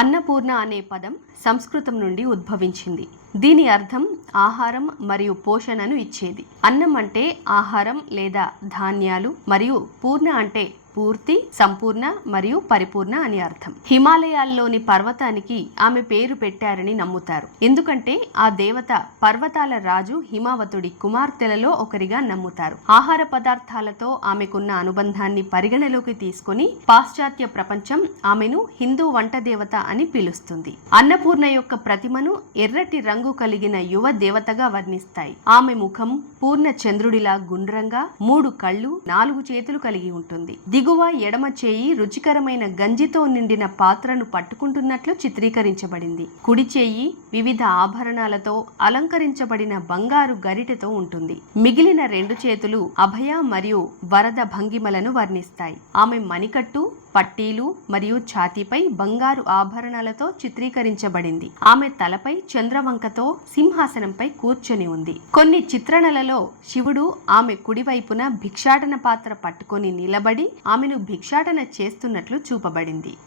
అన్నపూర్ణ అనే పదం సంస్కృతం నుండి ఉద్భవించింది. దీని అర్థం ఆహారం మరియు పోషణను ఇచ్చేది. అన్నం అంటే ఆహారం లేదా ధాన్యాలు మరియు పూర్ణ అంటే పూర్తి సంపూర్ణ మరియు పరిపూర్ణ అని అర్థం. హిమాలయాల్లోని పర్వతానికి ఆమె పేరు పెట్టారని నమ్ముతారు. ఎందుకంటే ఆ దేవత పర్వతాల రాజు హిమావతుడి కుమార్తెలలో ఒకరిగా నమ్ముతారు. ఆహార పదార్థాలతో ఆమెకున్న అనుబంధాన్ని పరిగణలోకి తీసుకొని పాశ్చాత్య ప్రపంచం ఆమెను హిందూ వంట దేవత అని పిలుస్తుంది. అన్నపూర్ణ యొక్క ప్రతిమను ఎర్రటి రంగు కలిగిన యువ దేవతగా వర్ణిస్తాయి. ఆమె ముఖం పూర్ణ చంద్రుడిలా గుండ్రంగా మూడు కళ్ళు నాలుగు చేతులు కలిగి ఉంటుంది. దిగువ ఎడమ చేయి రుచికరమైన గంజితో నిండిన పాత్రను పట్టుకుంటున్నట్లు చిత్రీకరించబడింది. కుడి చేయి వివిధ ఆభరణాలతో అలంకరించబడిన బంగారు గరిటెతో ఉంటుంది. మిగిలిన రెండు చేతులు అభయ మరియు వరద భంగిమలను వర్ణిస్తాయి. ఆమె మణికట్టు పట్టీలు మరియు ఛాతీపై బంగారు ఆభరణాలతో చిత్రీకరించబడింది. ఆమె తలపై చంద్రవంకతో సింహాసనంపై కూర్చొని ఉంది. కొన్ని చిత్రణలలో శివుడు ఆమె కుడివైపున భిక్షాటన పాత్ర పట్టుకొని నిలబడి ఆమెను భిక్షాటన చేస్తున్నట్లు చూపబడింది.